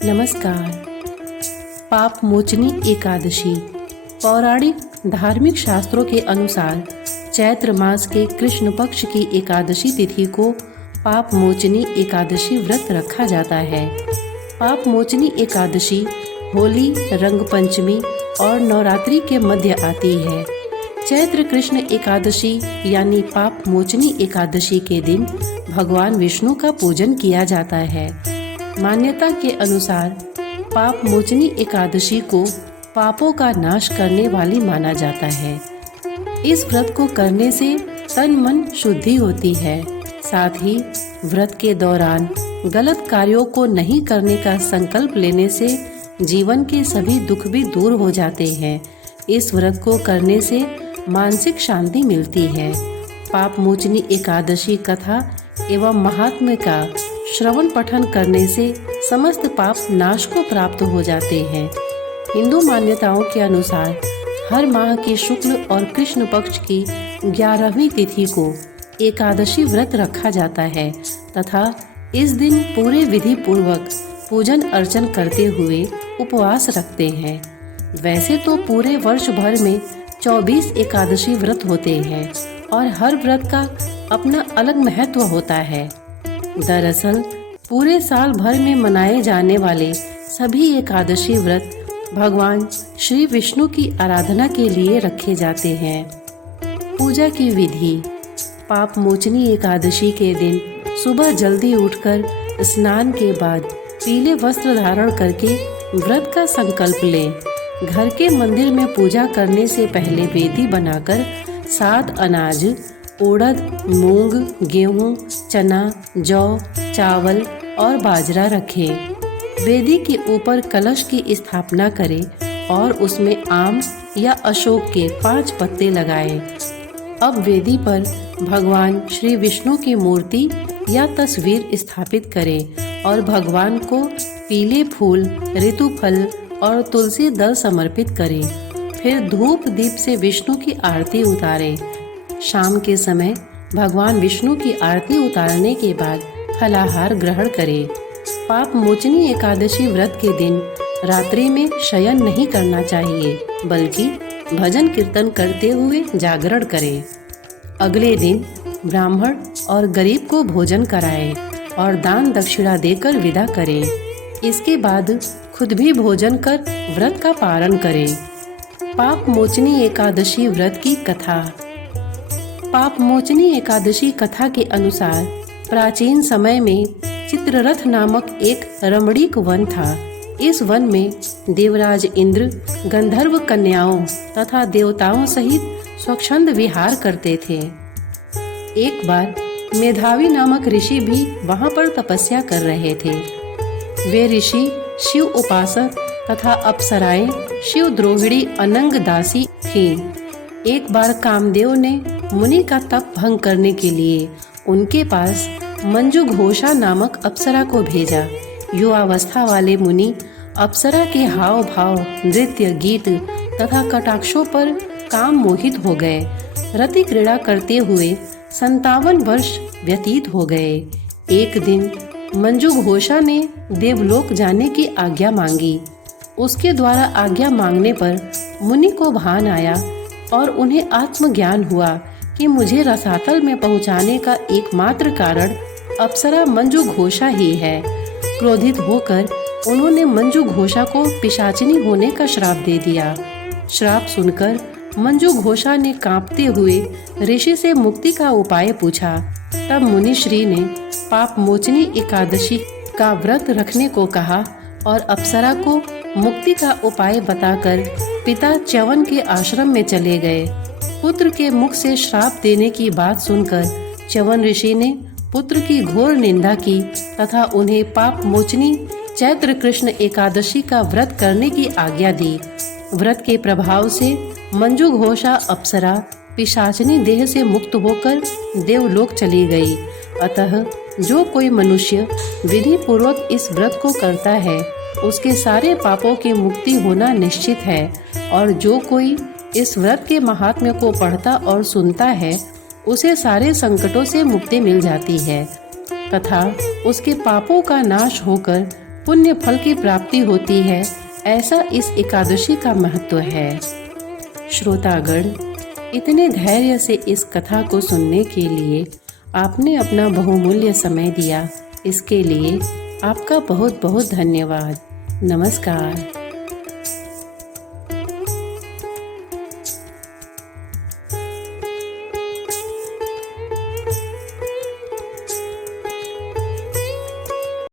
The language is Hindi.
नमस्कार। पाप मोचनी एकादशी पौराणिक धार्मिक शास्त्रों के अनुसार चैत्र मास के कृष्ण पक्ष की एकादशी तिथि को पाप मोचनी एकादशी व्रत रखा जाता है। पाप मोचनी एकादशी होली, रंग पंचमी और नवरात्रि के मध्य आती है। चैत्र कृष्ण एकादशी यानी पाप मोचनी एकादशी के दिन भगवान विष्णु का पूजन किया जाता है। मान्यता के अनुसार पाप मोचनी एकादशी को पापों का नाश करने वाली माना जाता है। इस व्रत को करने से तन मन शुद्धि होती है। साथ ही व्रत के दौरान गलत कार्यों को नहीं करने का संकल्प लेने से जीवन के सभी दुख भी दूर हो जाते हैं। इस व्रत को करने से मानसिक शांति मिलती है। पाप मोचनी एकादशी कथा एवं महात्म्य का श्रवण पठन करने से समस्त पाप नाश को प्राप्त हो जाते हैं। हिंदू मान्यताओं के अनुसार हर माह की शुक्ल और कृष्ण पक्ष की 11वीं तिथि को एकादशी व्रत रखा जाता है तथा इस दिन पूरे विधि पूर्वक पूजन अर्चन करते हुए उपवास रखते हैं। वैसे तो पूरे वर्ष भर में 24 एकादशी व्रत होते हैं और हर व्रत का अपना अलग महत्व होता है। दरअसल पूरे साल भर में मनाए जाने वाले सभी एकादशी व्रत भगवान श्री विष्णु की आराधना के लिए रखे जाते हैं। पूजा की विधि। पाप मोचनी एकादशी के दिन सुबह जल्दी उठकर स्नान के बाद पीले वस्त्र धारण करके व्रत का संकल्प लें। घर के मंदिर में पूजा करने से पहले वेदी बनाकर 7 अनाज उड़द, मूंग, गेहूं, चना, जौ, चावल और बाजरा रखें। वेदी के ऊपर कलश की स्थापना करें और उसमें आम या अशोक के 5 पत्ते लगाएं। अब वेदी पर भगवान श्री विष्णु की मूर्ति या तस्वीर स्थापित करें और भगवान को पीले फूल, ऋतुफल और तुलसी दल समर्पित करें। फिर धूप दीप से विष्णु की आरती उतारें। शाम के समय भगवान विष्णु की आरती उतारने के बाद फलाहार ग्रहण करें। पाप मोचनी एकादशी व्रत के दिन रात्रि में शयन नहीं करना चाहिए, बल्कि भजन कीर्तन करते हुए जागरण करें। अगले दिन ब्राह्मण और गरीब को भोजन कराएं और दान दक्षिणा देकर विदा करें। इसके बाद खुद भी भोजन कर व्रत का पारण करें। पाप मोचनी एकादशी व्रत की कथा। पाप मोचनी एकादशी कथा के अनुसार प्राचीन समय में चित्ररथ नामक एक रमणीक वन था। इस वन में देवराज इंद्र गंधर्व कन्याओं तथा देवताओं सहित स्वच्छंद विहार करते थे। एक बार मेधावी नामक ऋषि भी वहां पर तपस्या कर रहे थे। वे ऋषि शिव उपासक तथा अप्सराएं शिव द्रोहिणी अनंग दासी थीं। एक बार कामदेव ने मुनि का तप भंग करने के लिए उनके पास मंजू घोषा नामक अप्सरा को भेजा। युवावस्था वाले मुनि अप्सरा के हाव भाव, नृत्य, गीत तथा कटाक्षों पर काम मोहित हो गए। रति क्रीड़ा करते हुए 57 वर्ष व्यतीत हो गए। एक दिन मंजू घोषा ने देवलोक जाने की आज्ञा मांगी। उसके द्वारा आज्ञा मांगने पर मुनि को भान आया और उन्हें आत्मज्ञान हुआ कि मुझे रसातल में पहुंचाने का एकमात्र कारण अप्सरा मंजू घोषा ही है। क्रोधित होकर उन्होंने मंजू घोषा को पिशाचिनी होने का श्राप दे दिया। श्राप सुनकर मंजू घोषा ने कांपते हुए ऋषि से मुक्ति का उपाय पूछा। तब मुनिश्री ने पाप मोचनी एकादशी का व्रत रखने को कहा और अप्सरा को मुक्ति का उपाय बताकर पिता च्यवन के आश्रम में चले गए। पुत्र के मुख से श्राप देने की बात सुनकर च्यवन ऋषि ने पुत्र की घोर निंदा की तथा उन्हें पाप मोचनी चैत्र कृष्ण एकादशी का व्रत करने की आज्ञा दी। व्रत के प्रभाव से मंजू घोषा अप्सरा पिशाचिनी देह से मुक्त होकर देवलोक चली गई। अतः जो कोई मनुष्य विधि पूर्वक इस व्रत को करता है उसके सारे पापों की मुक्ति होना निश्चित है, और जो कोई इस व्रत के महात्म्य को पढ़ता और सुनता है उसे सारे संकटों से मुक्ति मिल जाती है तथा उसके पापों का नाश होकर पुण्य फल की प्राप्ति होती है, ऐसा इस एकादशी का महत्व है। श्रोतागण, इतने धैर्य से इस कथा को सुनने के लिए आपने अपना बहुमूल्य समय दिया, इसके लिए आपका बहुत बहुत धन्यवाद। नमस्कार।